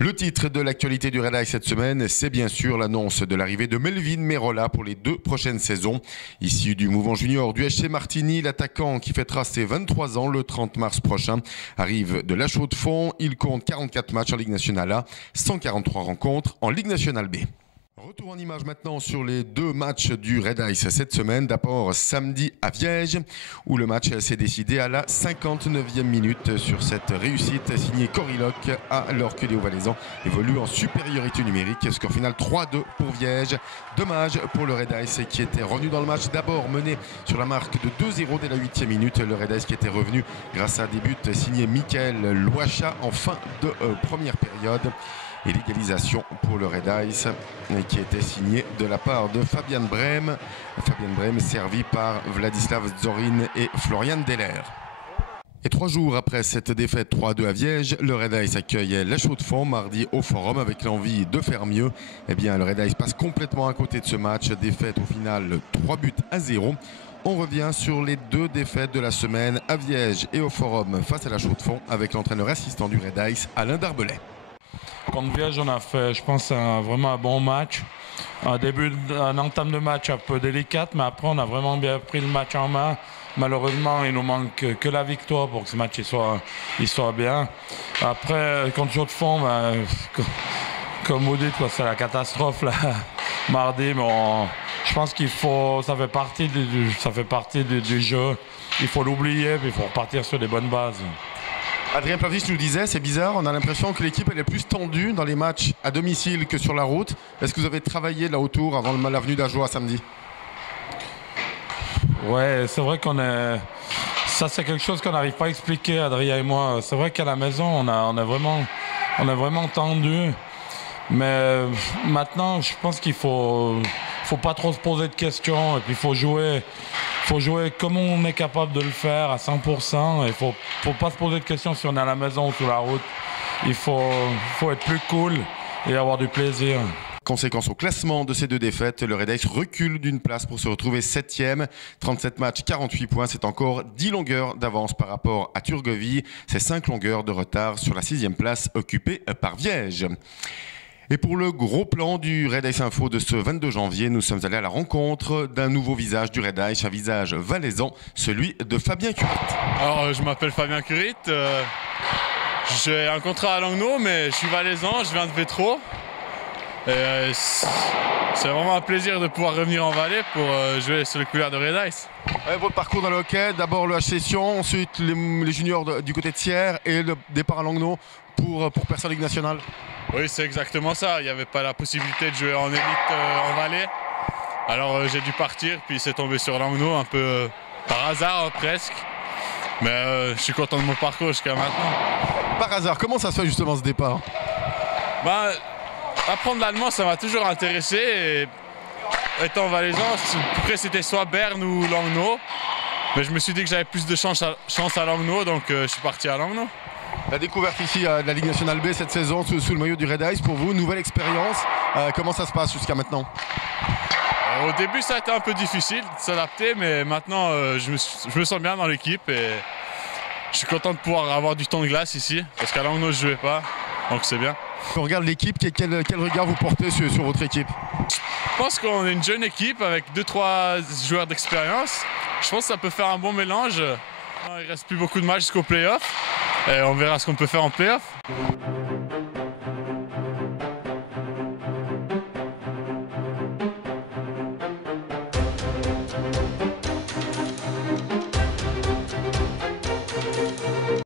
Le titre de l'actualité du Red Ice cette semaine, c'est bien sûr l'annonce de l'arrivée de Melvin Merola pour les 2 prochaines saisons. Issu du mouvement junior du SC Martigny, l'attaquant qui fêtera ses 23 ans le 30 mars prochain arrive de La Chaux-de-Fonds. Il compte 44 matchs en Ligue nationale A, 143 rencontres en Ligue nationale B. Retour en image maintenant sur les 2 matchs du Red Ice cette semaine. D'abord samedi à Viège où le match s'est décidé à la 59e minute sur cette réussite signée Coriloc alors que les Hauts-Valaisans évoluent en supériorité numérique. Score final 3-2 pour Viège. Dommage pour le Red Ice qui était revenu dans le match d'abord mené sur la marque de 2-0 dès la 8e minute. Le Red Ice qui était revenu grâce à des buts signés Michael Loacha en fin de première période. Et l'égalisation pour le Red Ice qui était signée de la part de Fabian Brem. Fabian Brem servi par Vladislav Zorin et Florian Deller. Et 3 jours après cette défaite 3-2 à Viège, le Red Ice accueille La Chaux-de-Fonds mardi au Forum avec l'envie de faire mieux. Eh bien, le Red Ice passe complètement à côté de ce match. Défaite au final 3-0. On revient sur les 2 défaites de la semaine à Viège et au Forum face à La Chaux-de-Fonds avec l'entraîneur assistant du Red Ice, Alain Darbelay. Contre Viège, on a fait, je pense, vraiment un bon match. Un entame de match un peu délicate, mais après, on a vraiment bien pris le match en main. Malheureusement, il nous manque que la victoire pour que ce match il soit bien. Après, contre Chaux-de-Fonds, comme vous dites, c'est la catastrophe là, mardi. Mais je pense ça fait partie du jeu. Il faut l'oublier, puis il faut repartir sur des bonnes bases. Adrien Plavich nous disait, c'est bizarre, on a l'impression que l'équipe elle est plus tendue dans les matchs à domicile que sur la route. Est-ce que vous avez travaillé là autour avant la venue d'Ajoie samedi? Ouais, c'est vrai ça c'est quelque chose qu'on n'arrive pas à expliquer, Adrien et moi. C'est vrai qu'à la maison, on est vraiment tendu. Mais maintenant, je pense qu'il faut pas trop se poser de questions et puis il faut jouer comme on est capable de le faire à 100%. Il faut pas se poser de questions si on est à la maison ou sur la route. Il faut être plus cool et avoir du plaisir. Conséquence au classement de ces 2 défaites, le Red Ice recule d'une place pour se retrouver 7e. 37 matchs, 48 points, c'est encore 10 longueurs d'avance par rapport à Turgovie. C'est 5 longueurs de retard sur la 6e place occupée par Viège. Et pour le gros plan du Red Ice Info de ce 22 janvier, nous sommes allés à la rencontre d'un nouveau visage du Red Ice, un visage valaisan, celui de Fabien Curit. Alors, je m'appelle Fabien Curit, j'ai un contrat à Langnau, mais je suis valaisan, je viens de Vétro. C'est vraiment un plaisir de pouvoir revenir en Valais pour jouer sur les couleurs de Red Ice. Votre parcours dans le hockey, d'abord le H-Session, ensuite les juniors du côté de Sierre et le départ à Langnau pour percer en Ligue nationale. Oui, c'est exactement ça. Il n'y avait pas la possibilité de jouer en élite en Valais. Alors j'ai dû partir, puis c'est tombé sur Langnau un peu par hasard presque. Mais je suis content de mon parcours jusqu'à maintenant. Par hasard, comment ça se fait justement ce départ? Apprendre l'allemand, ça m'a toujours intéressé. Et étant valaisan, après c'était soit Berne ou Langnau. Mais je me suis dit que j'avais plus de chance à Langnau, donc je suis parti à Langnau. La découverte ici de la Ligue nationale B cette saison sous le maillot du Red Ice, pour vous, nouvelle expérience. Comment ça se passe jusqu'à maintenant? Au début, ça a été un peu difficile de s'adapter, mais maintenant, je me sens bien dans l'équipe et je suis content de pouvoir avoir du temps de glace ici, parce qu'à Langnau, je ne jouais pas, donc c'est bien. On regarde l'équipe, quel regard vous portez sur votre équipe? Je pense qu'on est une jeune équipe avec 2-3 joueurs d'expérience. Je pense que ça peut faire un bon mélange. Il ne reste plus beaucoup de matchs jusqu'au play-off et on verra ce qu'on peut faire en play-off.